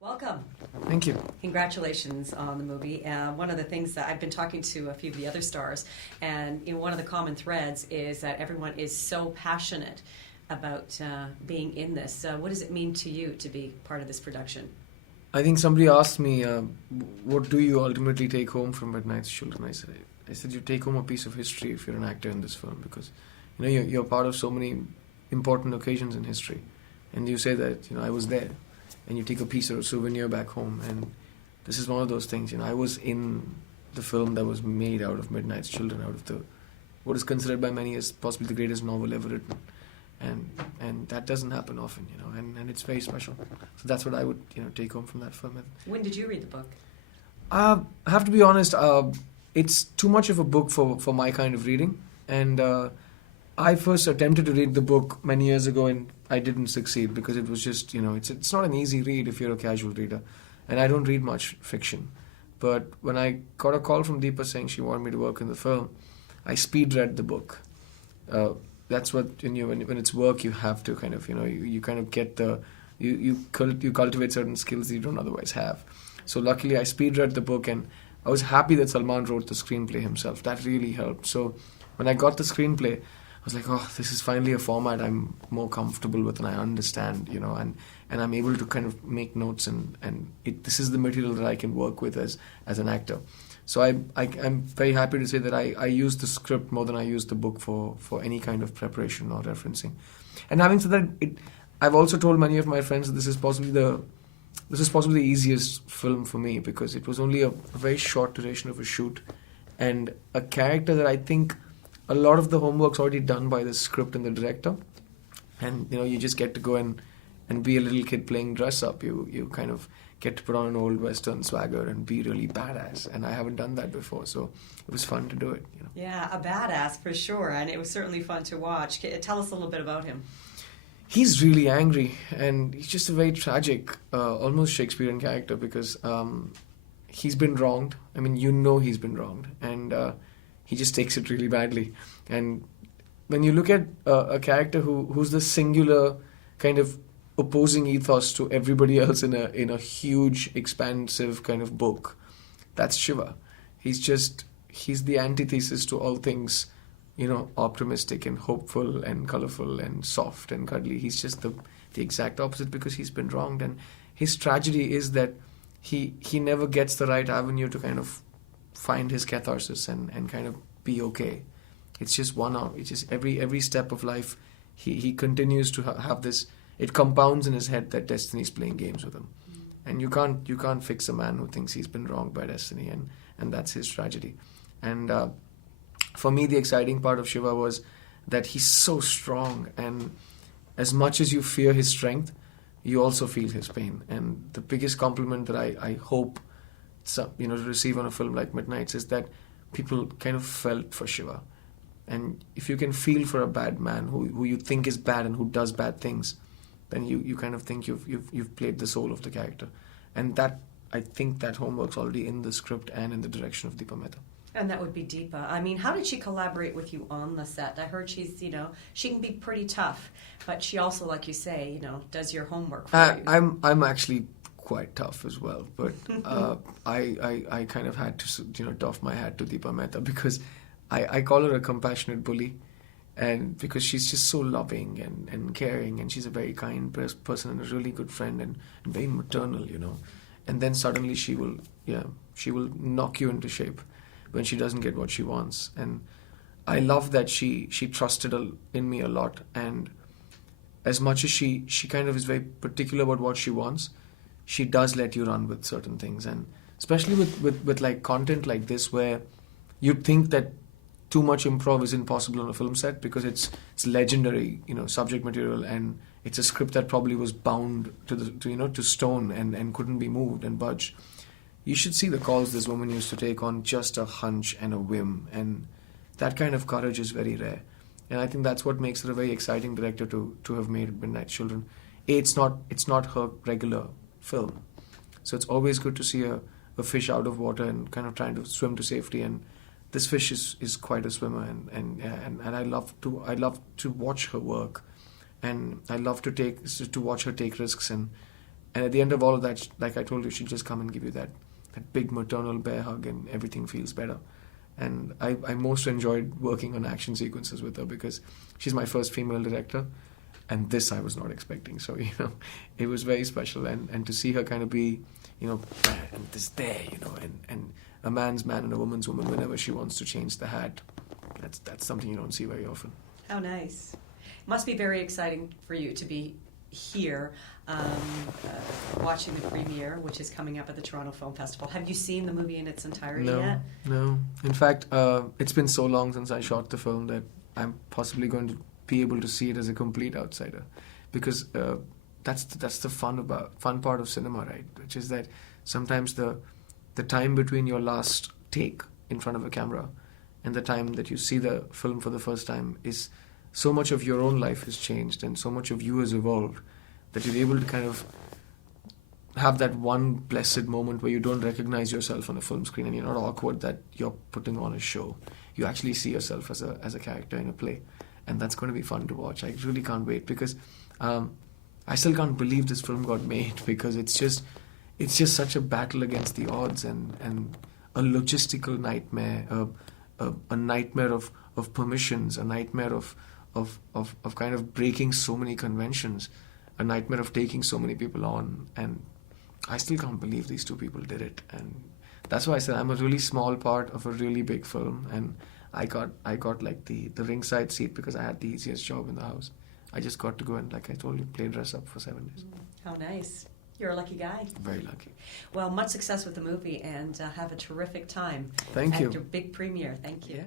Welcome. Thank you. Congratulations on the movie. One of the things that I've been talking to a few of the other stars, and one of the common threads is that everyone is so passionate about being in this. What does it mean to you to be part of this production? I think somebody asked me, what do you ultimately take home from Midnight's Children? I said you take home a piece of history if you're an actor in this film, because you're part of so many important occasions in history, and you say that I was there, and you take a piece or a souvenir back home, and this is one of those things. I was in the film that was made out of Midnight's Children, out of what is considered by many as possibly the greatest novel ever written, and that doesn't happen often, and it's very special. So that's what I would take home from that film. When did you read the book? I have to be honest, it's too much of a book for my kind of reading, and I first attempted to read the book many years ago, and I didn't succeed because it was just, it's not an easy read if you're a casual reader, and I don't read much fiction. But when I got a call from Deepa saying she wanted me to work in the film, I speed read the book. That's what, when it's work, you have to kind of, you kind of get you cultivate certain skills you don't otherwise have. So luckily I speed read the book, and I was happy that Salman wrote the screenplay himself. That really helped. So when I got the screenplay, I was like, oh, this is finally a format I'm more comfortable with and I understand, and I'm able to kind of make notes, and this is the material that I can work with as an actor. So I'm very happy to say that I use the script more than I use the book for any kind of preparation or referencing. And having said that, I've also told many of my friends that this is possibly the easiest film for me, because it was only a very short duration of a shoot, and a character that I think a lot of the homework's already done by the script and the director, and you just get to go and be a little kid playing dress up. You kind of get to put on an old Western swagger and be really badass, and I haven't done that before, so it was fun to do it. Yeah, a badass for sure, and it was certainly fun to watch. Tell us a little bit about him. He's really angry, and he's just a very tragic, almost Shakespearean character, because he's been wronged. I mean, he's been wronged, and he just takes it really badly. And when you look at a character who's the singular kind of opposing ethos to everybody else in a huge, expansive kind of book, that's Shiva. He's the antithesis to all things, optimistic and hopeful and colorful and soft and cuddly. He's just the exact opposite, because he's been wronged, and his tragedy is that he never gets the right avenue to kind of find his catharsis and kind of be okay. It's just it's just every step of life he continues to have this. It compounds in his head that destiny's playing games with him, and you can't fix a man who thinks he's been wronged by destiny, and that's his tragedy. And for me, the exciting part of Shiva was that he's so strong, and as much as you fear his strength, you also feel his pain. And the biggest compliment that I hope to receive on a film like Midnight's is that people kind of felt for Shiva. And if you can feel for a bad man who you think is bad and who does bad things, then you kind of think you've played the soul of the character. And that, I think that homework's already in the script and in the direction of Deepa Mehta. And that would be Deepa. I mean, how did she collaborate with you on the set? I heard she's, she can be pretty tough, but she also, like you say, does your homework for you. I'm actually quite tough as well, but I kind of had to doff my hat to Deepa Mehta, because I call her a compassionate bully, and because she's just so loving and caring, and she's a very kind person and a really good friend, and very maternal, and then suddenly she will knock you into shape when she doesn't get what she wants. And I love that she trusted in me a lot, and as much as she kind of is very particular about what she wants, she does let you run with certain things. And especially with like content like this, where you'd think that too much improv is impossible on a film set, because it's legendary, subject material, and it's a script that probably was bound to stone and couldn't be moved and budged. You should see the calls this woman used to take on just a hunch and a whim, and that kind of courage is very rare. And I think that's what makes her a very exciting director to have made Midnight's Children. It's not her regular film, so it's always good to see a fish out of water and kind of trying to swim to safety. And this fish is quite a swimmer, and I love to watch her work, and I love to watch her take risks and And at the end of all of that, like I told you, she'll just come and give you that big maternal bear hug, and everything feels better. And I most enjoyed working on action sequences with her because she's my first female director, and this I was not expecting. So, it was very special. And to see her kind of be, and this there, and a man's man and a woman's woman whenever she wants to change the hat, that's something you don't see very often. How nice. It must be very exciting for you to be here watching the premiere, which is coming up at the Toronto Film Festival. Have you seen the movie in its entirety yet? No. In fact, it's been so long since I shot the film that I'm possibly going to be able to see it as a complete outsider, because that's the fun part of cinema, right? Which is that sometimes the time between your last take in front of a camera and the time that you see the film for the first time is so much of your own life has changed and so much of you has evolved that you're able to kind of have that one blessed moment where you don't recognize yourself on a film screen and you're not awkward that you're putting on a show. You actually see yourself as a character in a play, and that's going to be fun to watch. I really can't wait, because I still can't believe this film got made, because it's just such a battle against the odds and a logistical nightmare, a nightmare of permissions, a nightmare of kind of breaking so many conventions, a nightmare of taking so many people on, and I still can't believe these two people did it. And that's why I said I'm a really small part of a really big film, and I got like the ringside seat because I had the easiest job in the house. I just got to go and, like I told you, play dress up for 7 days. How nice. You're a lucky guy. Very lucky. Well, much success with the movie, and have a terrific time. Thank you. At your big premiere. Thank you. Yeah.